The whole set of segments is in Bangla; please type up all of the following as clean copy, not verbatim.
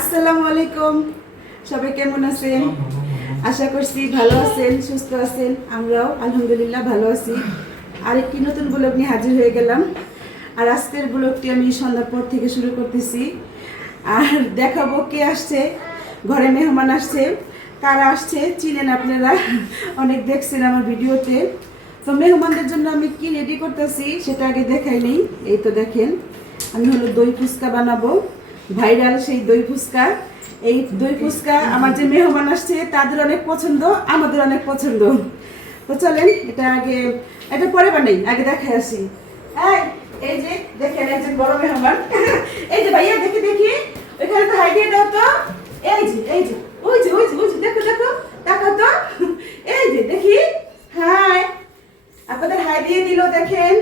আসসালামু আলাইকুম, সবাই কেমন আছেন? আশা করছি ভালো আছেন, সুস্থ আছেন। আমরাও আলহামদুলিল্লাহ ভালো আছি। আরেকটি নতুন ব্লগ নিয়ে হাজির হয়ে গেলাম। আর আজকের ব্লগটি আমি সন্ধ্যার পর থেকে শুরু করতেছি। আর দেখাবো কে আসছে, ঘরে মেহমান আসছে, কারা আসছে চিনেন আপনারা, অনেক দেখছেন আমার ভিডিওতে। তো মেহমানদের জন্য আমি কি রেডি করতেছি সেটা আগে দেখাই নেই। এই তো দেখেন, আমি হলো দই ফুচকা বানাবো, ভাইরাল সেই দই ফুচকা। এই দই ফুচকা আমার যে মেহমান আসছে তাদের অনেক পছন্দ, আমাদের অনেক পছন্দ। তো চলেন এটা পরে বানাই, আগে দেখাই আসি। এই যে দেখেন একজন বড় মেহমান, এই যে ভাইয়া দেখি দেখি ওইখানে তো হাই দিয়ে দাও তো। এই যে ওই যে দেখো দেখো দেখো তো, এই যে দেখি, হাই আপনাদের হাই দিয়ে দিল দেখেন।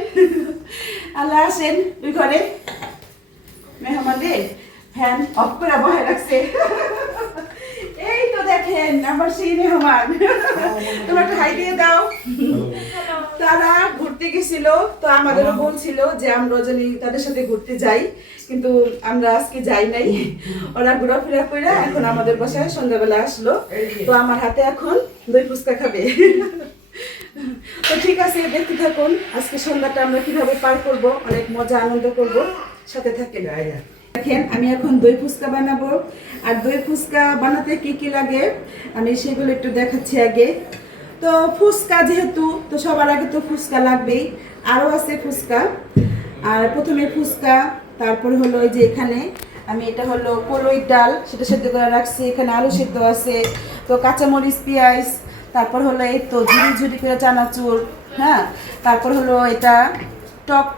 আল্লাহ আসেন ওই ঘরে, মেহমানদের ফ্যান অফ করে বসে রাখছে। এই তো দেখেন আমার সেই মেহমান, তোমার একটা হাই দিয়ে দাও। তারা ঘুরতে গেছিল, তো আমাদেরও বলছিল যে আমরা জানি তাদের সাথে ঘুরতে যাই, কিন্তু আমরা আজকে যাই নাই। ওরা ঘোরাফেরা করে এখন আমাদের বাসায় সন্ধ্যাবেলা আসলো। তো আমার হাতে এখন দই ফুচকা খাবে। তো ঠিক আছে, দেখতে থাকুন আজকে সন্ধ্যাটা আমরা কিভাবে পার করব, অনেক মজা আনন্দ করব, সাথে থাকেন। দেখেন আমি এখন দই ফুচকা বানাবো। আর দই ফুচকা বানাতে কি কি লাগে আমি সেগুলো একটু দেখাচ্ছি আগে। তো ফুচকা যেহেতু, তো সবার আগে তো ফুচকা লাগবেই, আরও আছে ফুচকা। আর প্রথমে ফুচকা, তারপরে হলো ওই যে এখানে আমি এটা হলো কলই ডাল, সেটা সেদ্ধ করে রাখছি। এখানে আলু সেদ্ধ আছে, তো কাঁচামরিচ, পেঁয়াজ, তারপর হলো এই তো ঝুড়ি ঝুড়ি করে চানাচুর, হ্যাঁ। তারপর হলো এটা টক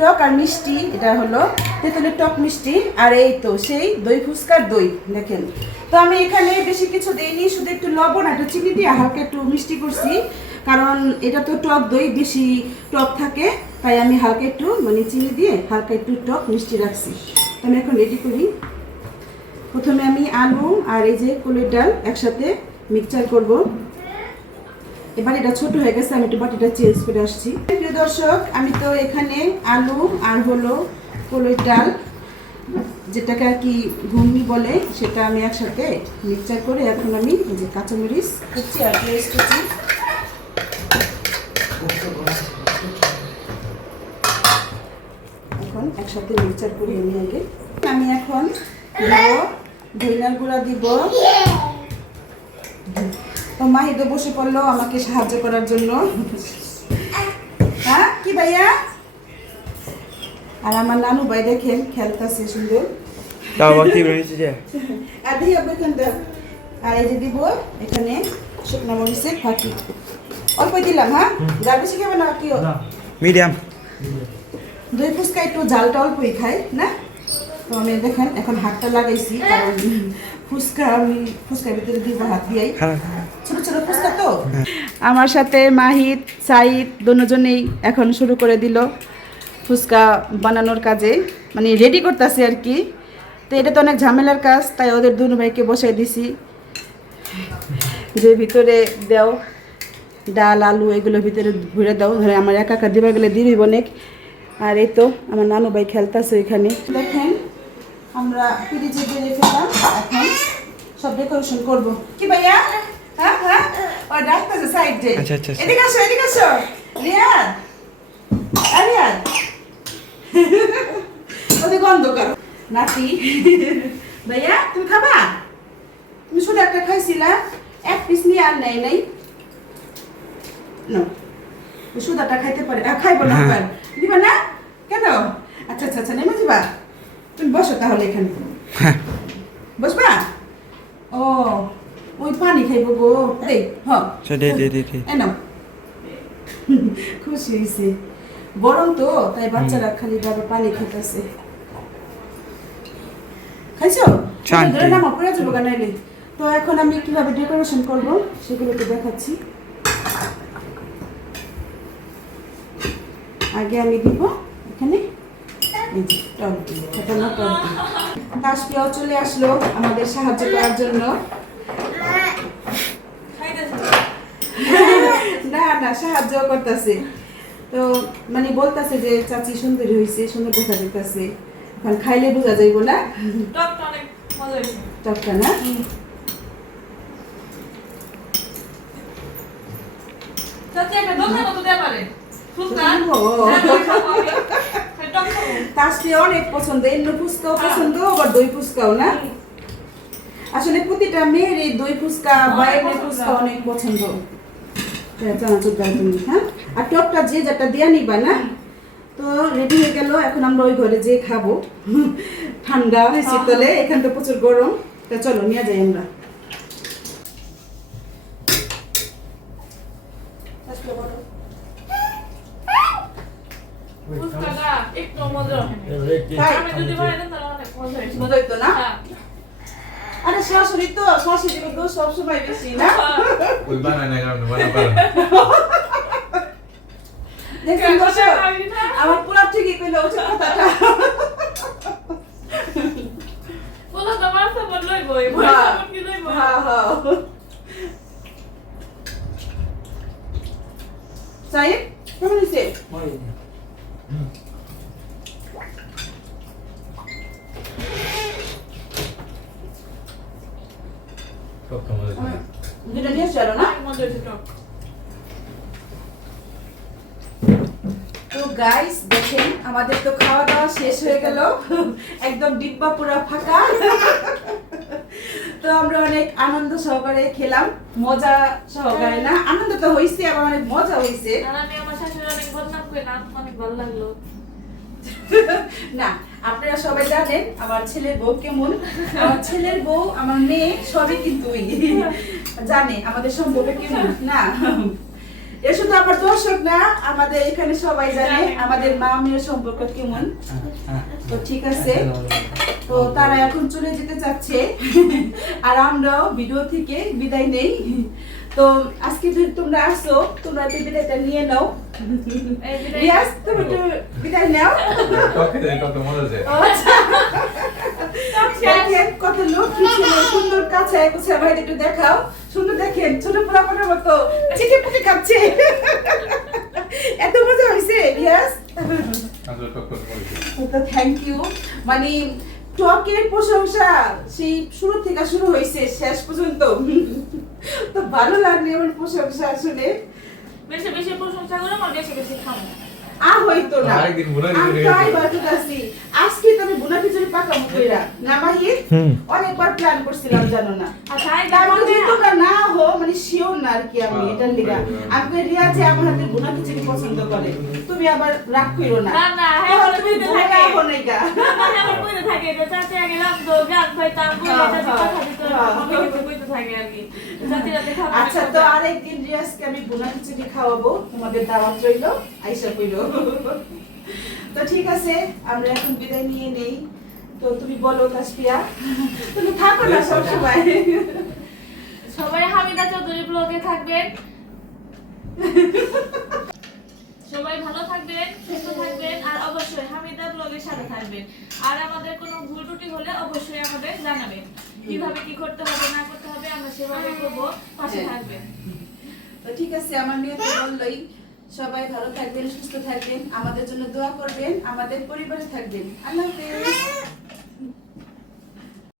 টক আর মিষ্টি, এটা হলো তেঁতুলের টক মিষ্টি। আর এই তো সেই দই ফুচকার দই দেখেন। তো আমি এখানে বেশি কিছু দিইনি, শুধু একটু লবণ একটু চিনি দিয়ে হালকা একটু মিষ্টি করছি, কারণ এটা তো টক দই, বেশি টক থাকে, তাই আমি হালকা একটু চিনি দিয়ে হালকা একটু টক মিষ্টি রাখছি। আমি এখন রেডি করি। প্রথমে আমি আলু আর এই যে কলইর ডাল একসাথে মিক্সচার করব। এবার এটা ছোট হয়ে গেছে, আমি একটু বাটিটা চেঞ্জ করে আসছি। প্রিয় দর্শক, আমি তো এখানে আলু আর হলো কলইর ডাল, যেটাকে আর কি ঘুগনি বলে, সেটা আমি একসাথে মিক্সচার করে এখন আমি এই যে কাঁচামরিচ কুচি আর পেঁয়াজ কুচি এখন একসাথে মিক্সচার করে নিয়ে আগে আমি এখন দিব ধনিয়ার গুঁড়া দিব। তো মাহিদও বসে পড়লো আমাকে সাহায্য করার জন্য। হ্যাঁ কি ভাইয়া? আর আমার নানু ভাই দেখেন খেলতেছে সুন্দর। আর এই যে দিব এখানে শুকনো মরিচের ফাঁকি, অল্প দিলাম। হ্যাঁ, জাল বেশি খাবে না কি? মিডিয়াম। দই ফুচকা একটু জালটা অল্পই খাই না। তো আমি দেখেন এখন হাতটা লাগাইছি, কারণ ফুচকার ভিতরে দিব হাত দিয়েই, ছোট ছোট ফুচকা তো। আমার সাথে মাহিদ, সাইদ দুজনেই এখন শুরু করে দিল ফুচকা বানানোর কাজে, রেডি করতেছি আর কি। তো এটা তো অনেক ঝামেলার কাজ, তাই ওদের দুনো ভাইকে বসাই দিছি যে ভিতরে দাও ডাল আলু এগুলোর ভিতরে ভরে দাও, ধরে আমার একা একা দিবার গেলে দিবি অনেক। আর এই তো আমার নানু ভাই খেলতেছে এখানে। দেখেন আমরা ফ্রিজে বেড়ে ফেলাম, এখন সব ডেকোরেশন করবো। কি ভাইয়া? হ্যাঁ হ্যাঁ, ওই ডাকতেছে সাইডে। এদিকে আসো, এদিকে আসো রিয়াদ, রিয়াদ ওদের গন্ধ করো নাতি। ভাইয়া তুমি খাবা? তুমি শুধু একটা খাইছিলা, এক পিস নিয়ে আর নেই নাই সুদাটা খাইতে পারে, খাইবো না দিবা না কেন? আচ্ছা আচ্ছা আচ্ছা, নেমে যাবা? তুমি বসো তাহলে এখানে, বসবা? ও ওই পানি খাইবো গো, এই নাও। খুশি হয়েছে, গরম তো তাই বাচ্চারা খালি ভাবে পানি খেতেছে। খাইছো? নামা পড়ে যাবো গানাইলে। তো এখন আমি কিভাবে ডেকোরেশন করবো সেগুলো তো দেখাচ্ছি। আগে আমি দিব এখানে তাসপিয়াও চলে আসলো আমাদের সাহায্য করার জন্য। না না, সাহায্য করতেছে। তো বলতেছে যে চাচি সুন্দরী হয়েছে, সুন্দর দেখা যেতেছে। এখন খাইলে বোঝা যাইব না। মজা হয়েছে। টকটা না চাচি একটা দোকান তো দেয়া পারে ফুচকা ও। টক খাবো। তাসফিয়া অনেক পছন্দ, এমনি ফুচকাও পছন্দ আবার দই ফুচকাও না। আসলে প্রতিটা মেয়ের এই দই ফুচকা বা এমনি ফুচকা অনেক পছন্দ। চানাচুর দাও তুমি, হ্যাঁ? আর টকটা যে যেটা দিয়া নিবা না। তো রেডি হয়ে গেল, এখন আমরা ওই ঘরে যেয়ে খাবো। ঠান্ডা শীতলে, এখান তো প্রচুর গরম। তা চলো নিয়ে যাই আমরা। ফুচকাটা একটু মজা হয়। তাই? আমি যদি বানাইতাম তাহলে অনেক মজা হয়েছে। মজা হইতো না? হ্যাঁ। আরে শাশুড়ি তো, শাশুড়ির দোষ সবসময় বেশি না? ওই বানায় না কারণে বানা পারে না। দেখছেন দর্শক, আমার পুরা ঠিকই কইলো উচিত কথাটা। বলো তো আমার সাপোর্ট লইবই, ভয় হ্যাঁ, সাপোর্ট কি লইবই। হ্যাঁ, হ্যাঁ। সাহেব, কেমন হয়েছে? সব তোমাদের জন্য। দুটো নিয়ে চলো না? অনেক মজা হয়েছে টক। তো গাইস দেখেন, আমাদের তো খাওয়া দাওয়া শেষ হয়ে গেল, একদম ডিব্বা পুরো ফাঁকা। তো আমরা অনেক আনন্দ সহকারে খেলাম, মজা সহকারে না, আনন্দ তো হয়েছে আবার অনেক মজা হয়েছে। আর আমি আমার শাশুড়ি অনেক বদনাম করলাম, অনেক ভালো লাগলো। না, আপনারা সবাই জানেন আমার ছেলের বউ কেমন। আমার ছেলের বউ, আমার মেয়ে সবই কিন্তু জানে আমাদের সম্পর্ক কেমন না। এ শুধু আমার দর্শক না, আমাদের এখানে সবাই জানে আমাদের মা মেয়ের সম্পর্ক কেমন। তো ঠিক আছে, তো তারা এখন চলে যেতে চাচ্ছে, আর আমরাও ভিডিও থেকে বিদায় নেই। তো আজকে যদি তোমরা আসো, তোমরা তো বিদায়টা নিয়ে নাও। এই বিদায়- রিয়াজ, তুমি একটু বিদায় নাও। টক খেতে কত মজা যায়। দেখেন কত লক্ষ্মী ছিল, সুন্দর কাছে কোথায় ভাই একটু দেখাও। সুন্দর দেখেন, ছোট পোলাপানের মতো চিকে পুকে খাচ্ছে। এত মজা হয়েছে রিয়াজ। আসলে টক করতে বলেছি। তো থ্যাংক ইউ। মানে টকের প্রশংসা সেই শুরু থেকে শুরু হয়েছে শেষ পর্যন্ত। তো ভালো লাগলো আমার প্রশংসা আসলে। বেশি বেশি প্রশংসা করে আমার বেশি বেশি খাবো। হইতো না, আরেকদিন বুনা আমি খিচুড়ি প্রায় খাবো। বাড়তে আছি। আজকে তো আমি বুনা খিচুড়ি পাকাবো কইরা না মাহির, অনেকবার প্ল্যান করছিলাম জানো না। আর তাই তার দেখো যদি না, তোমরা না হো মানে শিওর না আর কি আমি হ্যাঁ, এটার লিগা। আমি কই রিয়া যে আমার হাতে বুনা খিচুড়ি পছন্দ করে, তুমি আবার রাগ কইরো না। না, না, তো হ্যাঁ, তুমি বলতে ভুলে থাকে। হো নাইগা। মানে আমার কইতে থাকে যে চাচি আগে রাখতো, গান খাইতাম, বলে চাচি কথা দিত, আমি কিন্তু কইতে থাকি আর কি। চাচি রাতে খাবার আচ্ছা, তো আরেকদিন রিয়াজকে আমি বুনা খিচুড়ি খাওয়াবো, তোমাদের দাওয়াত রইলো, আইসা কইরো। তো ঠিক আছে, আমরা এখন বিদায় নিয়ে নেই। তো তুমি বলো তাসফিয়া, তুমি থাকো না সব সময়। সবাই হামিদা চৌধুরী ব্লগে থাকবেন। সবাই ভালো থাকবেন, সুস্থ থাকবেন, আর অবশ্যই হামিদা ব্লগের সাথে থাকবেন। আর আমাদের কোনো ভুল ত্রুটি হলে অবশ্যই আমাদের জানাবেন, কিভাবে কি করতে হবে না করতে হবে, আমরা সেভাবে করবো, পাশে থাকবেন। তো ঠিক আছে, আমার মেয়ে তো বললোই, সবাই ভালো থাকবেন, সুস্থ থাকবেন, আমাদের জন্য দোয়া করবেন, আমাদের পরিবারে থাকবেন। আল্লাহ হাফেজ।